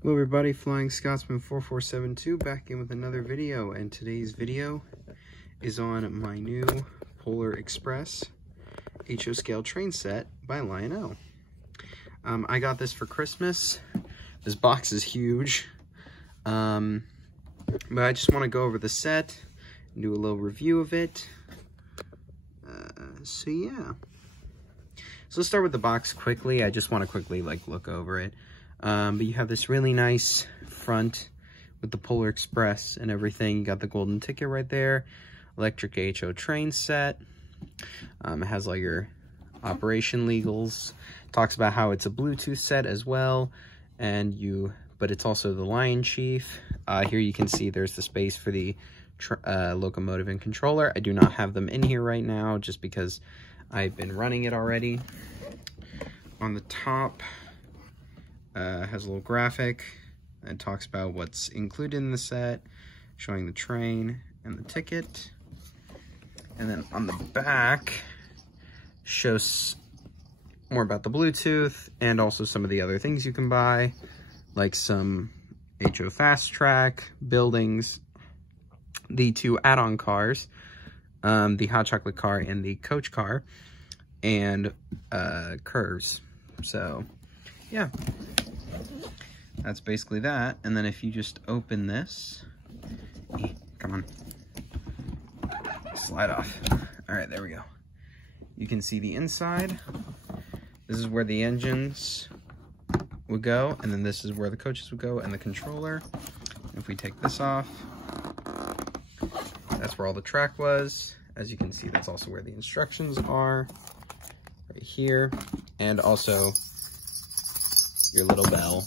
Hello everybody, Flying Scotsman 4472 back in with another video, and today's video is on my new Polar Express HO scale train set by Lionel. I got this for Christmas. This box is huge, but I just want to go over the set and do a little review of it. So yeah. So let's start with the box quickly. I just want to quickly look over it. But you have this really nice front with the Polar Express and everything. You got the golden ticket right there. Electric HO train set. It has all your operation legals. Talks about how it's a Bluetooth set as well. But it's also the Lion Chief. Here you can see there's the space for the locomotive and controller. I do not have them in here right now just because I've been running it already. On the top, has a little graphic that talks about what's included in the set, showing the train and the ticket. And then on the back, shows more about the Bluetooth and also some of the other things you can buy, like some HO Fast Track, buildings, the two add-on cars, the Hot Chocolate car and the Coach car, and curves. So, yeah. That's basically that. And then if you just open this, come on, slide off. All right, there we go. You can see the inside. This is where the engines would go, and then this is where the coaches would go, and the controller. If we take this off, that's where all the track was. As you can see, that's also where the instructions are, right here, and also your little bell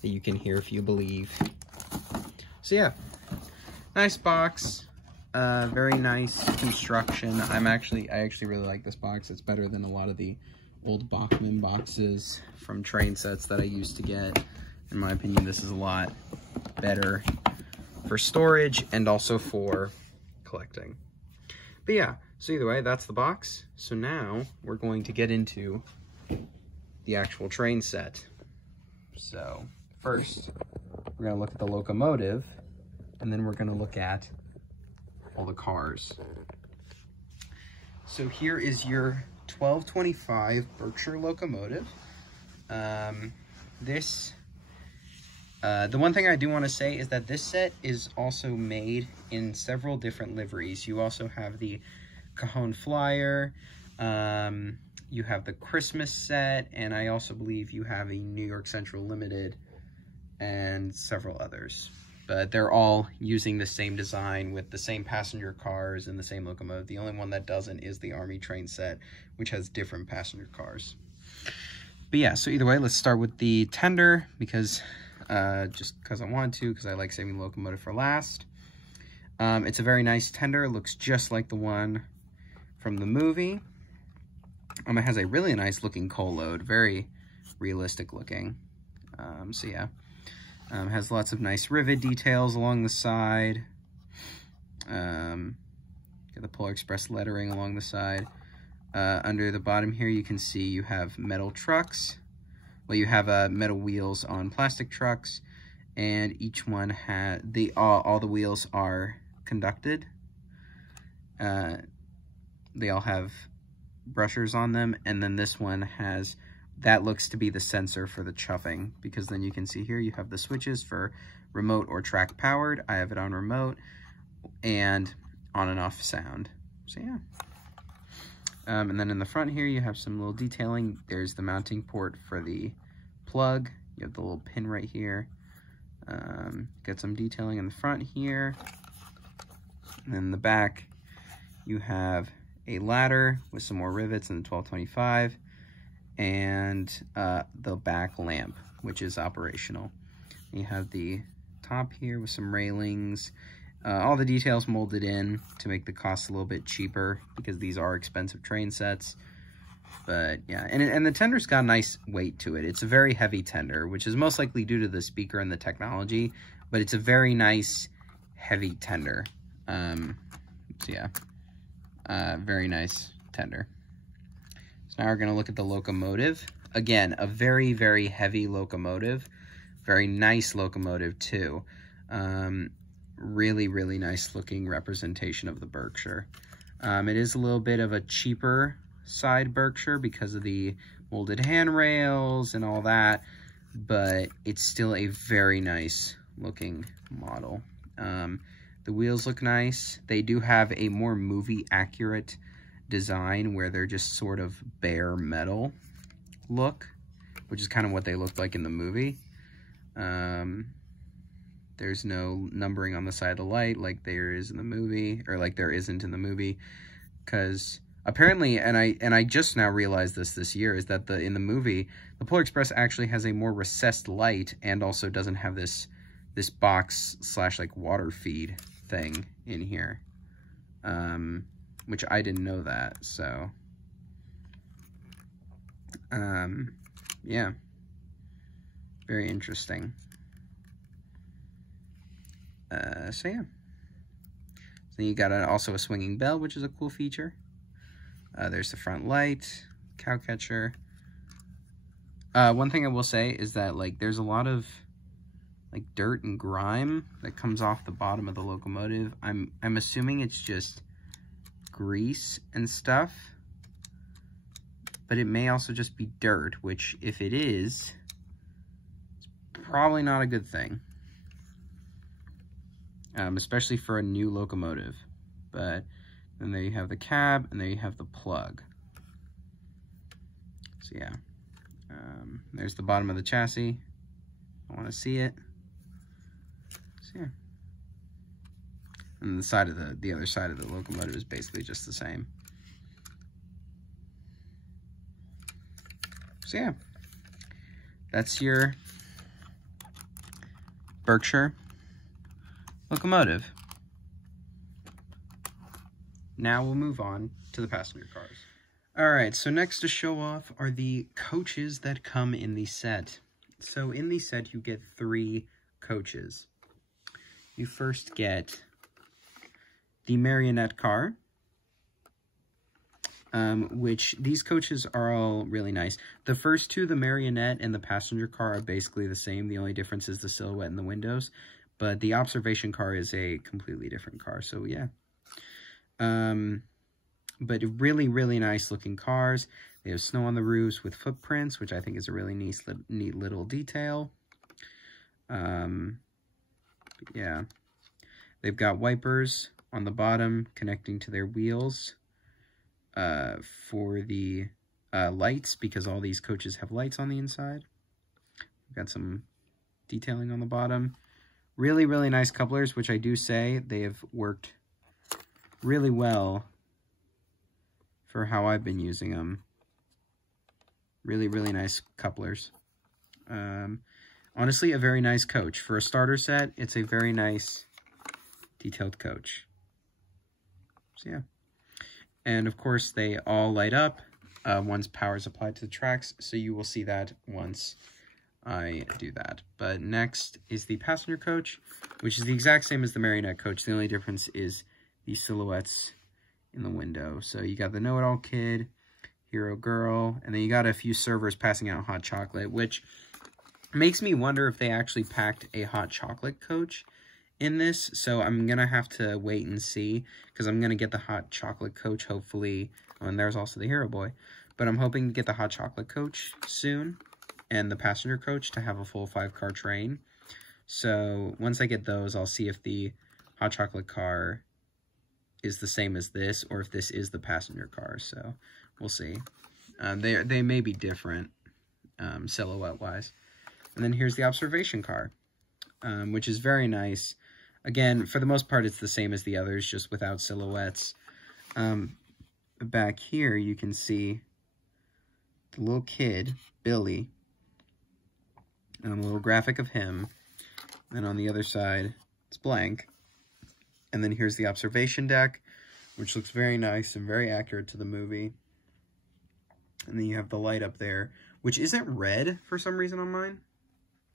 that you can hear if you believe. So yeah, nice box, very nice construction. I actually really like this box. It's better than a lot of the old Bachmann boxes from train sets that I used to get. In my opinion, this is a lot better for storage and also for collecting. But yeah, so either way, that's the box. So now we're going to get into the actual train set. So first, we're going to look at the locomotive, and then we're going to look at all the cars. So here is your 1225 Berkshire locomotive. The one thing I do want to say is that this set is also made in several different liveries. You also have the Cajon Flyer, you have the Christmas set, and I also believe you have a New York Central Limited and several others. But they're all using the same design with the same passenger cars and the same locomotive. The only one that doesn't is the Army train set, which has different passenger cars. But yeah, so either way, let's start with the tender, because just because I want to, because I like saving the locomotive for last. It's a very nice tender. It looks just like the one from the movie. It has a really nice looking coal load, very realistic looking. So yeah, has lots of nice rivet details along the side. Got the Polar Express lettering along the side. Under the bottom here, you can see you have metal trucks. Well, you have metal wheels on plastic trucks, and each one has all the wheels are conducted. They all have brushers on them, and then this one has, that looks to be the sensor for the chuffing, because then you can see here you have the switches for remote or track powered. I have it on remote, and on and off sound. So yeah. And then in the front here, you have some little detailing. There's the mounting port for the plug. You have the little pin right here. Got some detailing in the front here. And then in the back, you have a ladder with some more rivets in the 1225, and the back lamp, which is operational. You have the top here with some railings. All the details molded in to make the cost a little bit cheaper, because these are expensive train sets. But yeah, and the tender's got a nice weight to it. It's a very heavy tender, which is most likely due to the speaker and the technology, but it's a very nice heavy tender. So yeah, very nice tender. So now we're going to look at the locomotive. Again, a very, very heavy locomotive, Very nice locomotive too. Really, really nice looking representation of the Berkshire. It is a little bit of a cheaper side Berkshire because of the molded handrails and all that, but it's still a very nice looking model. The wheels look nice. They do have a more movie accurate design where they're just sort of bare metal look, which is kind of what they looked like in the movie. There's no numbering on the side of the light like there is in the movie, or like there isn't in the movie, because apparently, and I just now realized this year, is that in the movie, the Polar Express actually has a more recessed light and also doesn't have this box / like water feed thing in here, which I didn't know that. So yeah, very interesting. So yeah. So you got also a swinging bell, which is a cool feature. There's the front light, cow catcher. One thing I will say is that like there's a lot of like dirt and grime that comes off the bottom of the locomotive. I'm assuming it's just grease and stuff, but it may also just be dirt, which if it is, it's probably not a good thing. Especially for a new locomotive. But then there you have the cab, and there you have the plug. So yeah, there's the bottom of the chassis. I want to see it. So yeah, and the side of the other side of the locomotive is basically just the same. So yeah, that's your Berkshire locomotive. Now we'll move on to the passenger cars. Alright, so next to show off are the coaches that come in the set. So in the set you get 3 coaches. You first get the marionette car, which these coaches are all really nice. The first 2, the marionette and the passenger car, are basically the same. The only difference is the silhouette and the windows. But the observation car is a completely different car, so yeah. But really, really nice looking cars. They have snow on the roofs with footprints, which I think is a really neat little detail. Yeah. They've got wipers on the bottom connecting to their wheels for the lights, because all these coaches have lights on the inside. We've got some detailing on the bottom. Really, really nice couplers, which I do say they have worked really well for how I've been using them. Really, really nice couplers. Honestly, a very nice coach. For a starter set, it's a very nice detailed coach. So yeah. And of course, they all light up once power is applied to the tracks, so you will see that once I do that. But next is the passenger coach, which is the exact same as the marionette coach. The only difference is the silhouettes in the window. So you got the know-it-all kid, hero girl, and then you got a few servers passing out hot chocolate, which makes me wonder if they actually packed a hot chocolate coach in this. So I'm gonna have to wait and see, because I'm gonna get the hot chocolate coach hopefully. Oh, and there's also the hero boy, but I'm hoping to get the hot chocolate coach soon, and the passenger coach to have a full 5-car train. So once I get those, I'll see if the hot chocolate car is the same as this, or if this is the passenger car. So we'll see. They may be different silhouette wise. And then here's the observation car, which is very nice. Again, for the most part, it's the same as the others, just without silhouettes. Back here, you can see the little kid, Billy, and a little graphic of him. And on the other side, it's blank. And then here's the observation deck, which looks very nice and very accurate to the movie. And then you have the light up there, which isn't red for some reason on mine.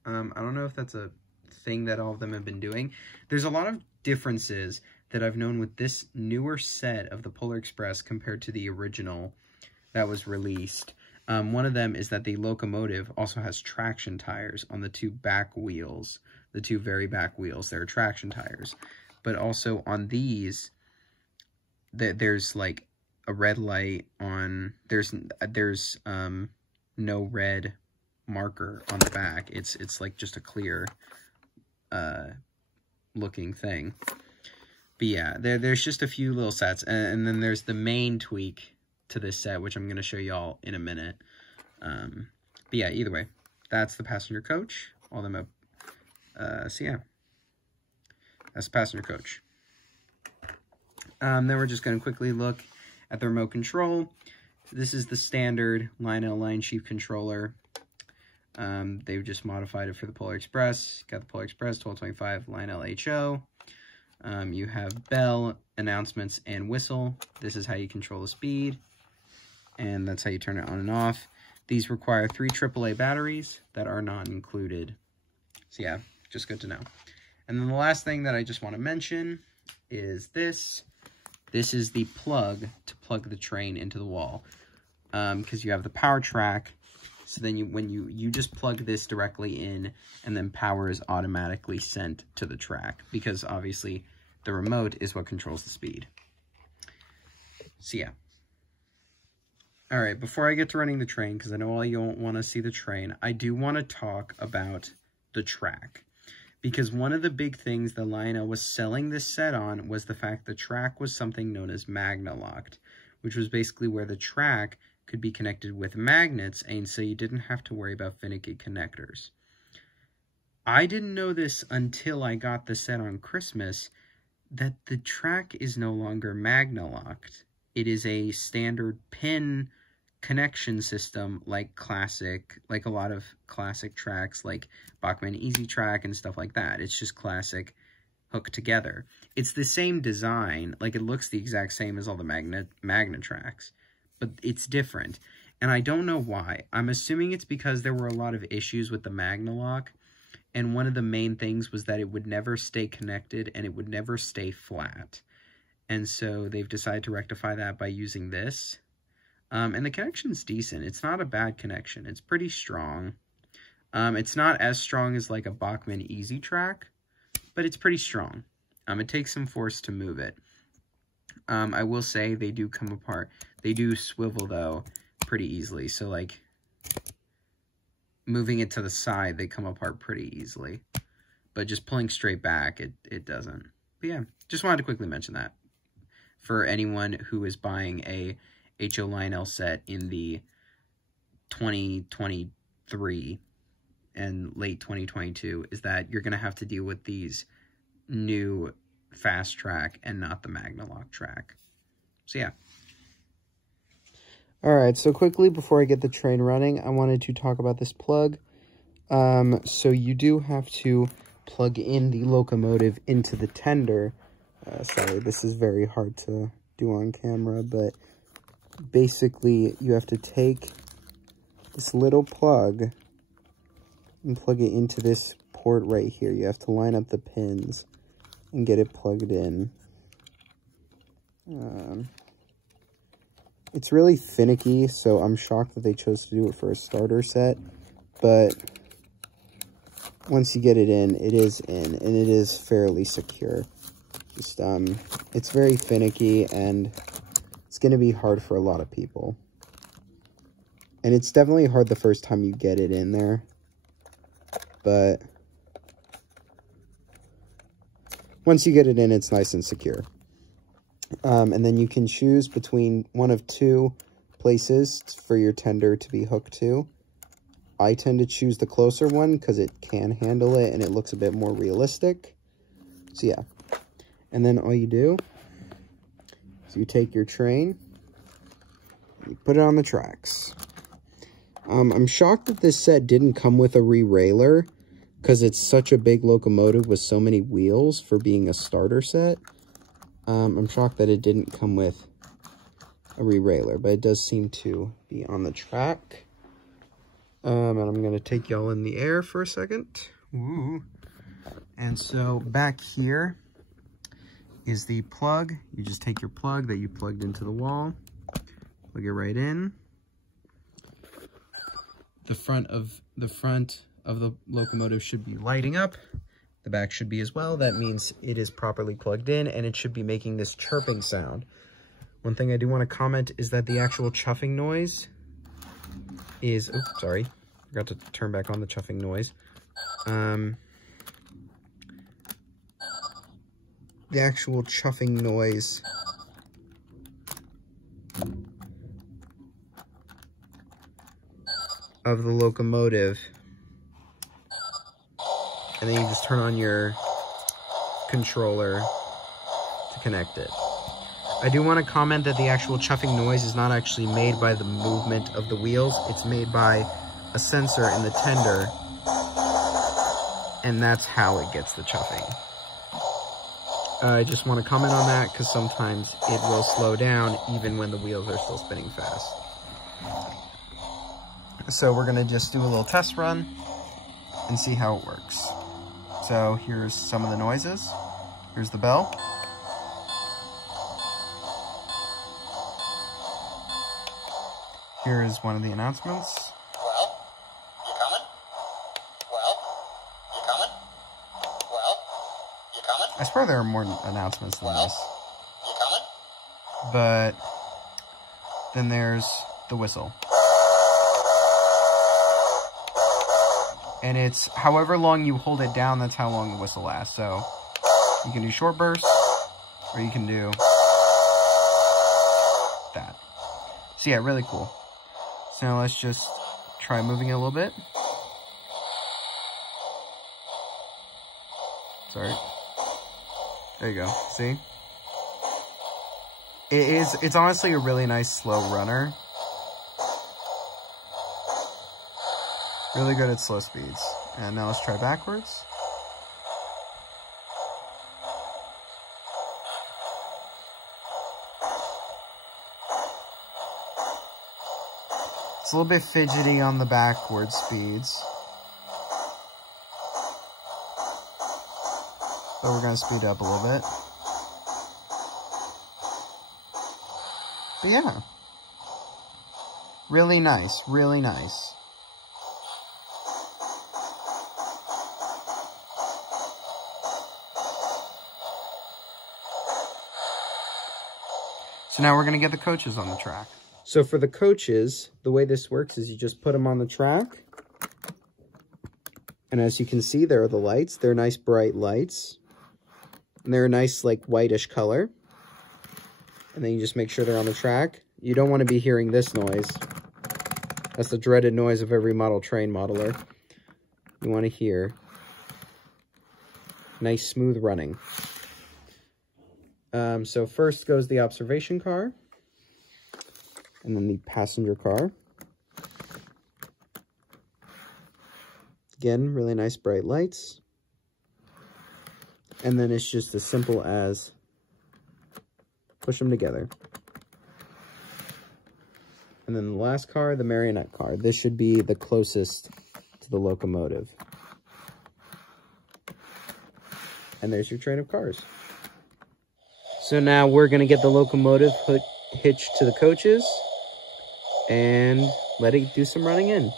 I don't know if that's a thing that all of them have been doing. There's a lot of differences that I've known with this newer set of the Polar Express compared to the original that was released. One of them is that the Locomotive also has traction tires on the two back wheels, the two very back wheels. They're traction tires. But also on these, there's like a red light on, there's no red marker on the back. It's like just a clear looking thing. But yeah, there's just a few little sets, and then there's the main tweak to this set, which I'm going to show y'all in a minute. But yeah, either way, that's the passenger coach. All them up. So yeah, that's the passenger coach. Then we're just going to quickly look at the remote control. This is the standard Lionel line sheaf controller. They've just modified it for the Polar Express. Got the Polar Express 1225 Lionel HO. You have bell, announcements, and whistle. This is how you control the speed, and that's how you turn it on and off. These require 3 AAA batteries that are not included. So yeah, just good to know. And then the last thing that I just want to mention is this. This is the plug to plug the train into the wall, because you have the power track. So then when you just plug this directly in, and then power is automatically sent to the track, because obviously the remote is what controls the speed. So yeah. All right, before I get to running the train, because I know all you want to see the train, I do want to talk about the track. Because one of the big things that Lionel was selling this set on was the fact the track was something known as magna-locked, which was basically where the track could be connected with magnets, and so you didn't have to worry about finicky connectors. I didn't know this until I got the set on Christmas, that the track is no longer magna-locked. It is a standard pin connection system like a lot of classic tracks like Bachmann Easy Track and stuff like that. It's just classic hooked together. It's the same design, like it looks the exact same as all the Magna tracks, but it's different. And I don't know why. I'm assuming it's because there were a lot of issues with the Magna-Lock, and one of the main things was that it would never stay connected and it would never stay flat. And so they've decided to rectify that by using this. And the connection's decent. It's not a bad connection. It's pretty strong. It's not as strong as like a Bachmann Easy Track, but it's pretty strong. It takes some force to move it. I will say they do come apart. They do swivel, though, pretty easily. So, like, moving it to the side, they come apart pretty easily. But just pulling straight back, it doesn't. But yeah, just wanted to quickly mention that. For anyone who is buying a HO Lionel set in the 2023 and late 2022, is that you're going to have to deal with these new fast track and not the Magna-Lock track. So yeah. Alright, so quickly before I get the train running, I wanted to talk about this plug. So you do have to plug in the Locomotive into the tender. Sorry, this is very hard to do on camera, but basically you have to take this little plug and plug it into this port right here. You have to line up the pins and get it plugged in. It's really finicky, so I'm shocked that they chose to do it for a starter set, but once you get it in, it is in, and it is fairly secure. Just, it's very finicky, and it's going to be hard for a lot of people. And it's definitely hard the first time you get it in there, but once you get it in, it's nice and secure. And then you can choose between one of two places for your tender to be hooked to. I tend to choose the closer one because it can handle it and it looks a bit more realistic. So yeah. And then all you do is you take your train, you put it on the tracks. I'm shocked that this set didn't come with a re-railer because it's such a big locomotive with so many wheels for being a starter set. I'm shocked that it didn't come with a re-railer, but it does seem to be on the track. And I'm going to take y'all in the air for a second. Ooh. And so back here is the plug. You just take your plug that you plugged into the wall, plug it right in. The front of the locomotive should be lighting up. The back should be as well. That means it is properly plugged in, and it should be making this chirping sound. One thing I do want to comment is that the actual chuffing noise is, oops, sorry, forgot to turn back on the chuffing noise. The actual chuffing noise of the locomotive, and then you just turn on your controller to connect it. I do want to comment that the actual chuffing noise is not actually made by the movement of the wheels. It's made by a sensor in the tender, and that's how it gets the chuffing. I just want to comment on that because sometimes it will slow down even when the wheels are still spinning fast. So we're going to just do a little test run and see how it works. So here's some of the noises. Here's the bell. Here is one of the announcements. Well, you coming? Well, you coming? Well, you coming? I swear there are more announcements than this. You coming? But then there's the whistle. And it's however long you hold it down, that's how long the whistle lasts. So you can do short bursts, or you can do that. So yeah, really cool. So now let's just try moving it a little bit. Sorry. There you go. See? It's honestly a really nice slow runner. Really good at slow speeds. And now let's try backwards. It's a little bit fidgety on the backward speeds. So we're going to speed up a little bit. But yeah. Really nice, really nice. So now we're going to get the coaches on the track. So for the coaches, the way this works is you just put them on the track. And as you can see, there are the lights. They're nice bright lights. And they're a nice like whitish color. And then you just make sure they're on the track. You don't want to be hearing this noise. That's the dreaded noise of every model train modeler. You want to hear nice smooth running. So first goes the observation car, and then the passenger car. Again, really nice bright lights. And then it's just as simple as push them together. And then the last car, the marionette car. This should be the closest to the locomotive. And there's your train of cars. So now we're going to get the locomotive hitched to the coaches and let it do some running in.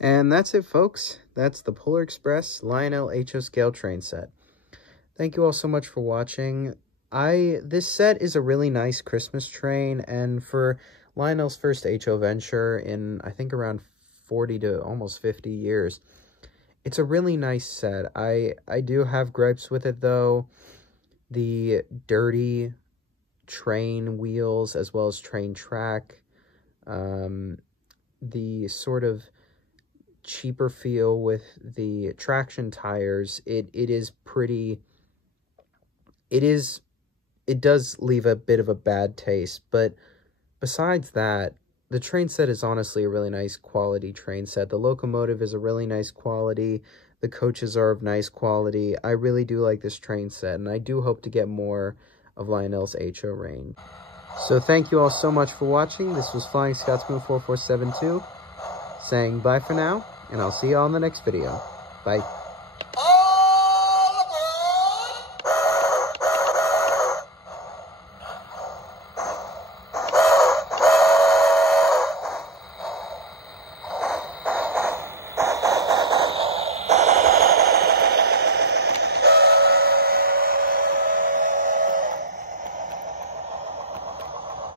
And that's it, folks. That's the Polar Express Lionel HO scale train set. Thank you all so much for watching. This set is a really nice Christmas train, and for Lionel's first HO venture in, I think, around 40 to almost 50 years, it's a really nice set. I do have gripes with it, though. The dirty train wheels, as well as train track, the sort of cheaper feel with the traction tires, it does leave a bit of a bad taste. But besides that, the train set is honestly a really nice quality train set. The locomotive is a really nice quality. The coaches are of nice quality. I really do like this train set, and I do hope to get more of Lionel's HO range. So thank you all so much for watching. This was Flying Scotsman 4472 saying bye for now, and I'll see you all in the next video. Bye.